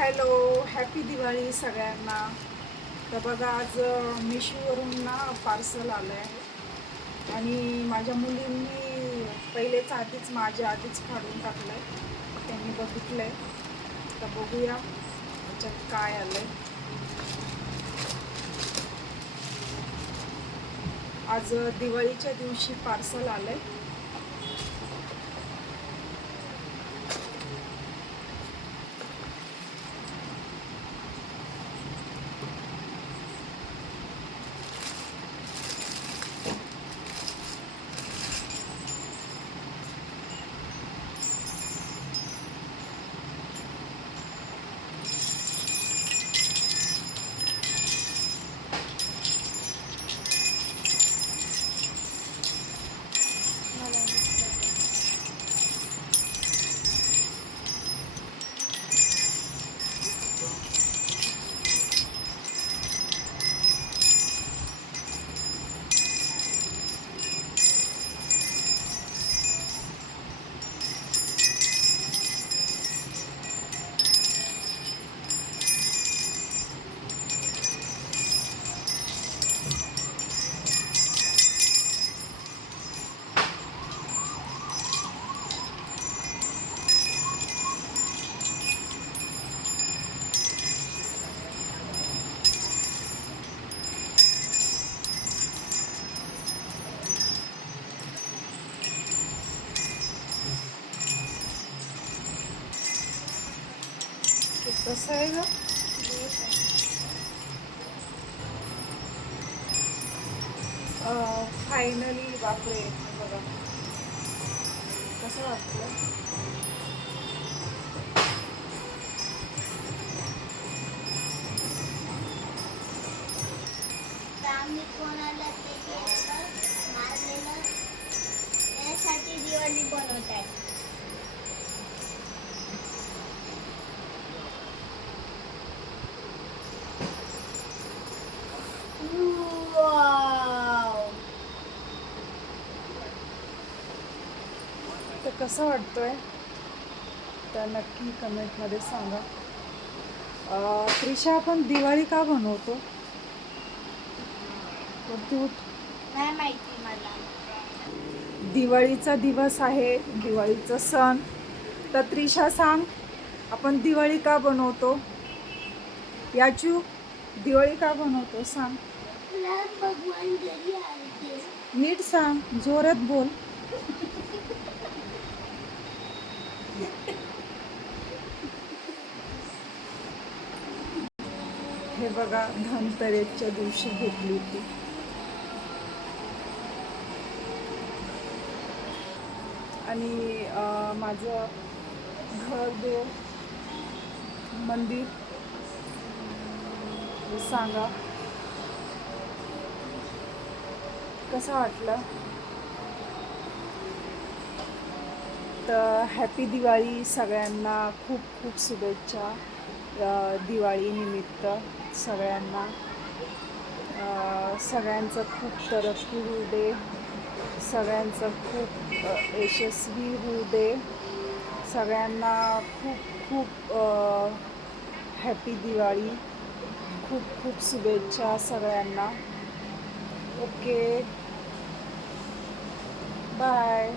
Hello, happy Diwali सगळ्यांना. तर बघा, आज मिशोवरून ना पार्सल आलं आहे आणि माझ्या मुलींनी माझ्या आधीच फाडून टाकलं आहे. त्यांनी बघितलं आहे. तर बघूया त्याच्यात काय आलं आहे. आज दिवाळीच्या दिवशी पार्सल आलं आहे. कसं आहे ग? फायनली बापरे, बघा कसं वाटलं. आम्ही कोणाला ते केलं मारलेलं त्यासाठी दिवाळी बनवत आहे. तर कसं वाटतोय तर नक्की कमेंटमध्ये सांगा. त्रिशा, आपण दिवाळी का बनवतो? तू नाही माहिती मला. दिवाळीचा दिवस आहे, दिवाळीचा सण. तर त्रिशा सांग, आपण दिवाळी का बनवतो? याचू, दिवाळी का बनवतो सांग. भगवान घरी आले. नीट सांग, जोरात बोल. हे बघा, धनतेरसच्या दिवशी घेतली होती. आणि माझं घर देव मंदिर सांगा कसं वाटलं. तर हॅपी दिवाळी सगळ्यांना, खूप खूप शुभेच्छा दिवाळी निमित्त सगळ्यांना. सगळ्यांचं खूप तरक्की होऊ दे, सगळ्यांचं खूप यशस्वी होऊ दे, सगळ्यांना खूप खूप हॅपी दिवाळी, खूप खूप शुभेच्छा सगळ्यांना. Okay, bye.